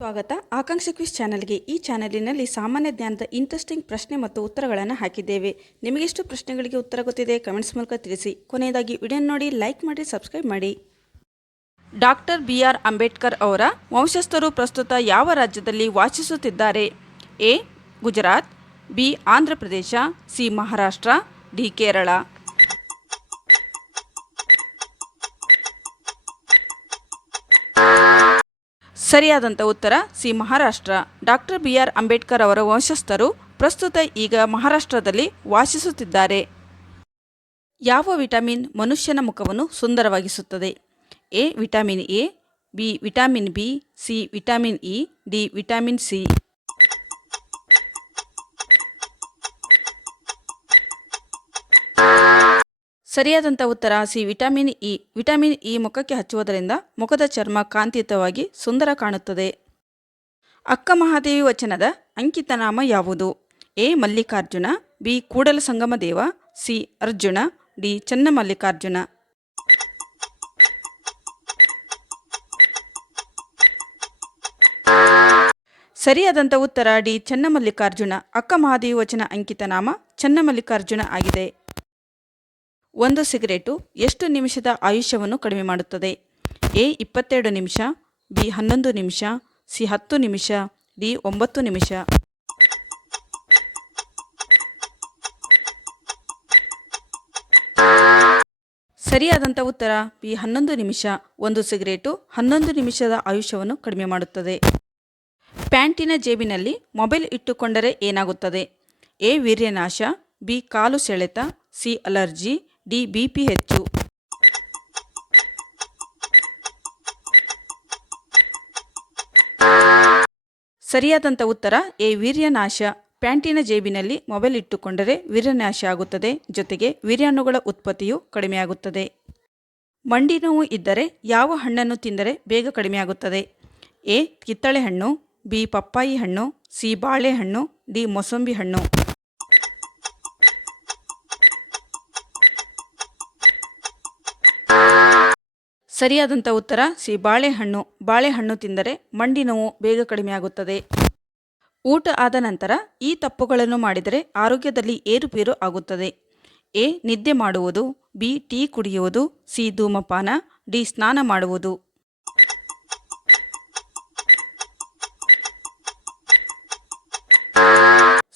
ಸ್ವಾಗತ ಆಕಾಂಕ್ಷ ಕ್ವಿಜ್ ಚಾನೆಲ್ಗೆ. ಈ ಚಾನೆಲಿನಲ್ಲಿ ಸಾಮಾನ್ಯ ಜ್ಞಾನದ ಇಂಟ್ರೆಸ್ಟಿಂಗ್ ಪ್ರಶ್ನೆ ಮತ್ತು ಉತ್ತರಗಳನ್ನು ಹಾಕಿದ್ದೇವೆ. ನಿಮಗೆಷ್ಟು ಪ್ರಶ್ನೆಗಳಿಗೆ ಉತ್ತರ ಗೊತ್ತಿದೆ ಕಮೆಂಟ್ಸ್ ಮೂಲಕ ತಿಳಿಸಿ. ಕೊನೆಯದಾಗಿ ವಿಡಿಯೋ ನೋಡಿ, ಲೈಕ್ ಮಾಡಿ, ಸಬ್ಸ್ಕ್ರೈಬ್ ಮಾಡಿ. ಡಾಕ್ಟರ್ BR ಅಂಬೇಡ್ಕರ್ ಅವರ ವಂಶಸ್ಥರು ಪ್ರಸ್ತುತ ಯಾವ ರಾಜ್ಯದಲ್ಲಿ ವಾಸಿಸುತ್ತಿದ್ದಾರೆ? A. Gujarat, B. Andhra Pradesh, C. Maharashtra, D. Kerala. ಸರಿಯಾದಂಥ ಉತ್ತರ C. Maharashtra. Doctor BR Ambedkar ಅವರ ವಂಶಸ್ಥರು ಪ್ರಸ್ತುತ ಈಗ ಮಹಾರಾಷ್ಟ್ರದಲ್ಲಿ ವಾಸಿಸುತ್ತಿದ್ದಾರೆ. ಯಾವ ವಿಟಮಿನ್ ಮನುಷ್ಯನ ಮುಖವನ್ನು ಸುಂದರವಾಗಿಸುತ್ತದೆ? A. Vitamin A, B. Vitamin B, C. Vitamin E, D. Vitamin C. ಸರಿಯಾದಂಥ ಉತ್ತರ C. Vitamin E. Vitamin E ಮುಖಕ್ಕೆ ಹಚ್ಚುವುದರಿಂದ ಮುಖದ ಚರ್ಮ ಕಾಂತಿಯುತವಾಗಿ ಸುಂದರ ಕಾಣುತ್ತದೆ. ಅಕ್ಕ ಮಹಾದೇವಿ ವಚನದ ಅಂಕಿತನಾಮ ಯಾವುದು? A. Mallikarjuna, B. Kudala Sangama Deva, C. Arjuna, D. Channamallikarjuna. ಸರಿಯಾದಂಥ ಉತ್ತರ ಡಿ. ಚನ್ನಮಲ್ಲಿಕಾರ್ಜುನ. ಅಕ್ಕ ಮಹಾದೇವಿ ವಚನ ಅಂಕಿತನಾಮ ಚನ್ನಮಲ್ಲಿಕಾರ್ಜುನ ಆಗಿದೆ. ಒಂದು ಸಿಗರೇಟು ಎಷ್ಟು ನಿಮಿಷದ ಆಯುಷ್ಯವನ್ನು ಕಡಿಮೆ ಮಾಡುತ್ತದೆ? ಎ. 22 ನಿಮಿಷ, ಬಿ. 11 ನಿಮಿಷ, ಸಿ. 10 ನಿಮಿಷ, ಡಿ. 9 ನಿಮಿಷ. ಸರಿಯಾದಂಥ ಉತ್ತರ ಬಿ. 11 ನಿಮಿಷ. ಒಂದು ಸಿಗರೇಟು 11 ನಿಮಿಷದ ಆಯುಷ್ಯವನ್ನು ಕಡಿಮೆ ಮಾಡುತ್ತದೆ. ಪ್ಯಾಂಟಿನ ಜೇಬಿನಲ್ಲಿ ಮೊಬೈಲ್ ಇಟ್ಟುಕೊಂಡರೆ ಏನಾಗುತ್ತದೆ? ಎ. ವೀರ್ಯನಾಶ, ಬಿ. ಕಾಲು ಸೆಳೆತ, ಸಿ. Allergy, D. BP ಹೆಚ್ಚು. ಸರಿಯಾದಂಥ ಉತ್ತರ ಎ. ವೀರ್ಯನಾಶ. ಪ್ಯಾಂಟಿನ ಜೇಬಿನಲ್ಲಿ ಮೊಬೈಲ್ ಇಟ್ಟುಕೊಂಡರೆ ವೀರ್ಯನಾಶ ಆಗುತ್ತದೆ, ಜೊತೆಗೆ ವೀರ್ಯಾಣುಗಳ ಉತ್ಪತ್ತಿಯು ಕಡಿಮೆಯಾಗುತ್ತದೆ. ಮಂಡಿ ನೋವು ಇದ್ದರೆ ಯಾವ ಹಣ್ಣನ್ನು ತಿಂದರೆ ಬೇಗ ಕಡಿಮೆಯಾಗುತ್ತದೆ? ಎ. ಕಿತ್ತಳೆ ಹಣ್ಣು, ಬಿ. ಪಪ್ಪಾಯಿ ಹಣ್ಣು, ಸಿ. ಬಾಳೆಹಣ್ಣು, ಡಿ. ಮೊಸಂಬಿ ಹಣ್ಣು. ಸರಿಯಾದಂಥ ಉತ್ತರ ಸಿ. ಬಾಳೆಹಣ್ಣು. ಬಾಳೆಹಣ್ಣು ತಿಂದರೆ ಮಂಡಿ ನೋವು ಬೇಗ ಕಡಿಮೆಯಾಗುತ್ತದೆ. ಊಟ ಆದ ನಂತರ ಈ ತಪ್ಪುಗಳನ್ನು ಮಾಡಿದರೆ ಆರೋಗ್ಯದಲ್ಲಿ ಏರುಪೇರು ಆಗುತ್ತದೆ. ಎ. ನಿದ್ದೆ ಮಾಡುವುದು, ಬಿ. ಟೀ ಕುಡಿಯುವುದು, ಸಿ. ಧೂಮಪಾನ, ಡಿ. ಸ್ನಾನ ಮಾಡುವುದು.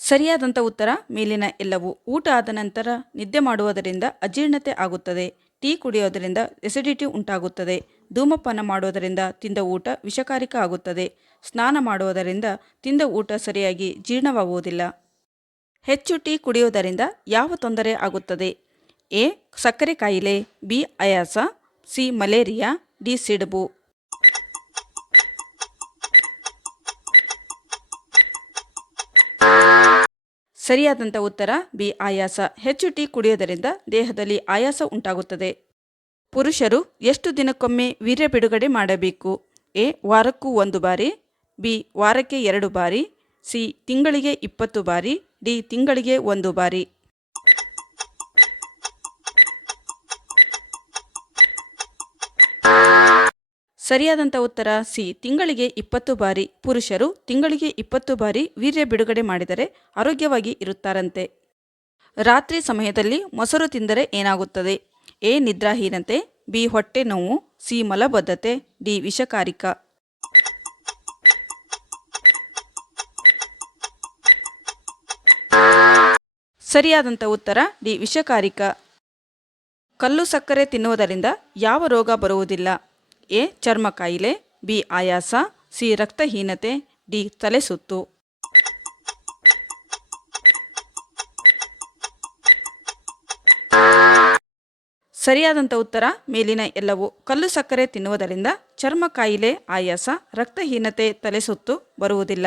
ಸರಿಯಾದಂಥ ಉತ್ತರ ಮೇಲಿನ ಎಲ್ಲವೂ. ಊಟ ಆದ ನಂತರ ನಿದ್ದೆ ಮಾಡುವುದರಿಂದ ಅಜೀರ್ಣತೆ ಆಗುತ್ತದೆ. ಟೀ ಕುಡಿಯೋದರಿಂದ ಎಸಿಡಿಟಿ ಉಂಟಾಗುತ್ತದೆ. ಧೂಮಪಾನ ಮಾಡುವುದರಿಂದ ತಿಂದ ಊಟ ವಿಷಕಾರಿಕ ಆಗುತ್ತದೆ. ಸ್ನಾನ ಮಾಡುವುದರಿಂದ ತಿಂದ ಊಟ ಸರಿಯಾಗಿ ಜೀರ್ಣವಾಗುವುದಿಲ್ಲ. ಹೆಚ್ಚು ಟೀ ಕುಡಿಯುವುದರಿಂದ ಯಾವ ತೊಂದರೆ ಆಗುತ್ತದೆ? ಎ. ಸಕ್ಕರೆ ಕಾಯಿಲೆ, ಬಿ. ಆಯಾಸ, ಸಿ. Malaria, D. ಸಿಡುಬು. ಸರಿಯಾದಂಥ ಉತ್ತರ ಬಿ. ಆಯಾಸ. ಹೆಚ್ಚು ಟೀ ಕುಡಿಯೋದರಿಂದ ದೇಹದಲ್ಲಿ ಆಯಾಸ ಉಂಟಾಗುತ್ತದೆ. ಪುರುಷರು ಎಷ್ಟು ದಿನಕ್ಕೊಮ್ಮೆ ವೀರ್ಯ ಬಿಡುಗಡೆ ಮಾಡಬೇಕು? ಎ. ವಾರಕ್ಕೂ 1 ಬಾರಿ, ಬಿ. ವಾರಕ್ಕೆ 2 ಬಾರಿ, ಸಿ. ತಿಂಗಳಿಗೆ 20 ಬಾರಿ, ಡಿ. ತಿಂಗಳಿಗೆ 1 ಬಾರಿ. ಸರಿಯಾದಂಥ ಉತ್ತರ ಸಿ. ತಿಂಗಳಿಗೆ 20 ಬಾರಿ. ಪುರುಷರು ತಿಂಗಳಿಗೆ 20 ಬಾರಿ ವೀರ್ಯ ಬಿಡುಗಡೆ ಮಾಡಿದರೆ ಆರೋಗ್ಯವಾಗಿ ಇರುತ್ತಾರಂತೆ. ರಾತ್ರಿ ಸಮಯದಲ್ಲಿ ಮೊಸರು ತಿಂದರೆ ಏನಾಗುತ್ತದೆ? ಎ. ನಿದ್ರಾಹೀನತೆ, ಬಿ. ಹೊಟ್ಟೆ ನೋವು, ಸಿ. ಮಲಬದ್ಧತೆ, ಡಿ. ವಿಷಕಾರಿಕ. ಸರಿಯಾದಂಥ ಉತ್ತರ ಡಿ. ವಿಷಕಾರಿಕ. ಕಲ್ಲು ಸಕ್ಕರೆ ತಿನ್ನುವುದರಿಂದ ಯಾವ ರೋಗ ಬರುವುದಿಲ್ಲ? ಎ. ಚರ್ಮ ಕಾಯಿಲೆ, ಬಿ. ಆಯಾಸ, ಸಿ. ರಕ್ತಹೀನತೆ, ಡಿ. ತಲೆಸುತ್ತು. ಸರಿಯಾದಂಥ ಉತ್ತರ ಮೇಲಿನ ಎಲ್ಲವೂ. ಕಲ್ಲು ಸಕ್ಕರೆ ತಿನ್ನುವುದರಿಂದ ಚರ್ಮ ಕಾಯಿಲೆ, ಆಯಾಸ, ರಕ್ತಹೀನತೆ, ತಲೆಸುತ್ತು ಬರುವುದಿಲ್ಲ.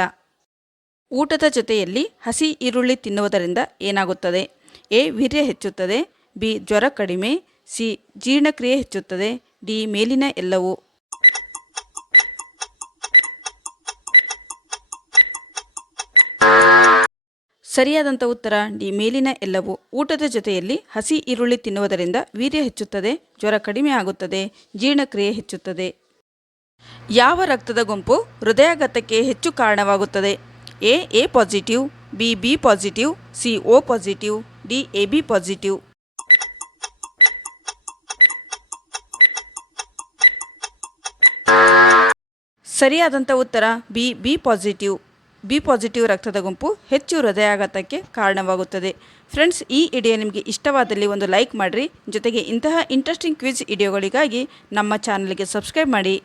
ಊಟದ ಜೊತೆಯಲ್ಲಿ ಹಸಿ ಈರುಳ್ಳಿ ತಿನ್ನುವುದರಿಂದ ಏನಾಗುತ್ತದೆ? ಎ. ವೀರ್ಯ ಹೆಚ್ಚುತ್ತದೆ, ಬಿ. ಜ್ವರ ಕಡಿಮೆ, ಸಿ. ಜೀರ್ಣಕ್ರಿಯೆ ಹೆಚ್ಚುತ್ತದೆ, ಡಿ. ಮೇಲಿನ ಎಲ್ಲವೂ. ಸರಿಯಾದಂಥ ಉತ್ತರ ಡಿ. ಮೇಲಿನ ಎಲ್ಲವೂ. ಊಟದ ಜೊತೆಯಲ್ಲಿ ಹಸಿ ಈರುಳ್ಳಿ ತಿನ್ನುವುದರಿಂದ ವೀರ್ಯ ಹೆಚ್ಚುತ್ತದೆ, ಜ್ವರ ಕಡಿಮೆ ಆಗುತ್ತದೆ, ಜೀರ್ಣಕ್ರಿಯೆ ಹೆಚ್ಚುತ್ತದೆ. ಯಾವ ರಕ್ತದ ಗುಂಪು ಹೃದಯಾಘಾತಕ್ಕೆ ಹೆಚ್ಚು ಕಾರಣವಾಗುತ್ತದೆ? A positive, B positive, C O positive, D AB positive. ಸರಿಯಾದಂಥ ಉತ್ತರ ಬಿ ಪಾಸಿಟಿವ್. ಬಿ ಪಾಸಿಟಿವ್ ರಕ್ತದ ಗುಂಪು ಹೆಚ್ಚು ಹೃದಯಾಘಾತಕ್ಕೆ ಕಾರಣವಾಗುತ್ತದೆ. ಫ್ರೆಂಡ್ಸ್, ಈ ವಿಡಿಯೋ ನಿಮಗೆ ಇಷ್ಟವಾದಲ್ಲಿ ಒಂದು ಲೈಕ್ ಮಾಡಿರಿ. ಜೊತೆಗೆ ಇಂತಹ ಇಂಟ್ರೆಸ್ಟಿಂಗ್ ಕ್ವಿಜ್ ವಿಡಿಯೋಗಳಿಗಾಗಿ ನಮ್ಮ ಚಾನಲ್ಗೆ ಸಬ್ಸ್ಕ್ರೈಬ್ ಮಾಡಿ.